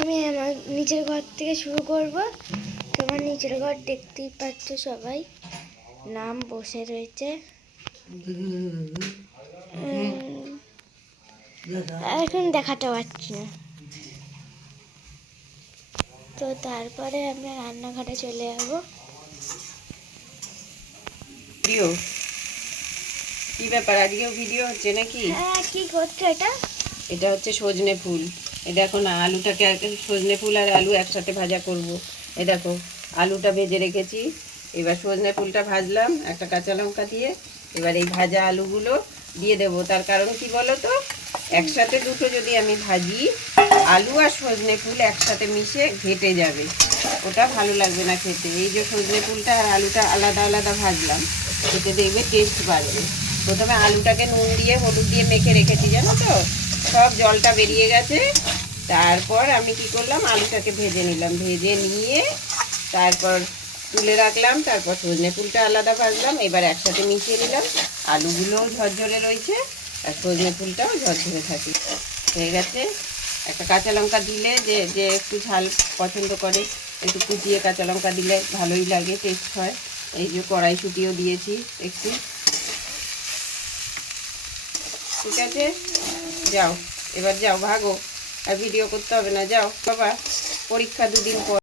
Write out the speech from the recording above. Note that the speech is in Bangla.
আমি আমার নিচের ঘর থেকে শুরু করব। তোমার নিচের ঘর দেখতেই পাচ্ছ সবাই। নাম বসে রয়েছে। এখন দেখাতে পারছি না। তো তারপরে আমরা রান্নাঘরে চলে যাব। ভিডিও কি ব্যাপার? আজকেও ভিডিও হচ্ছে নাকি? হ্যাঁ কি করছ এটা? এটা হচ্ছে সজনে ফুল। এটা না, আলুটাকে সজনে ফুল আর আলু একসাথে ভাজা করব। এ দেখো, আলুটা ভেজে রেখেছি। এবার সজনে ফুলটা ভাজলাম একটা কাঁচা লঙ্কা দিয়ে। এবার এই ভাজা আলুগুলো দিয়ে দেব। তার কারণ কি বলো তো একসাথে দুটো যদি আমি ভাজি, আলু আর সজনে ফুল একসাথে মিশে ঘেটে যাবে। ওটা ভালো লাগবে না খেতে। এই যে সজনে ফুলটা আর আলুটা আলাদা আলাদা ভাজলাম, খেতে দেখবে টেস্ট বাড়বে। প্রথমে আলুটাকে নুন দিয়ে, হলুদ দিয়ে মেখে রেখেছি, জানো তো? সব জলটা বেরিয়ে গেছে। তারপর আমি কি করলাম? আলুটাকে ভেজে নিলাম। ভেজে নিয়ে তারপর তুলে রাখলাম। তারপর সজনে ফুলটা আলাদা ভাজলাম। এবার একসাথে মিশিয়ে নিলাম। আলুগুলোও ঝরঝরে রয়েছে আর সজনে ফুলটাও ঝরঝরে থাকে। হয়ে গেছে। একটা কাঁচা লঙ্কা দিলে যে যে একটু ঝাল পছন্দ করে, একটু কুচিয়ে কাঁচা লঙ্কা দিলে ভালোই লাগে টেস্ট হয়। এই যে কড়াইশুটিও দিয়েছি একটু। ঠিক আছে? যাও এবার যাও ভাগো। আর ভিডিও করতে হবে না যাও। বাবা পরীক্ষা দুদিন পর।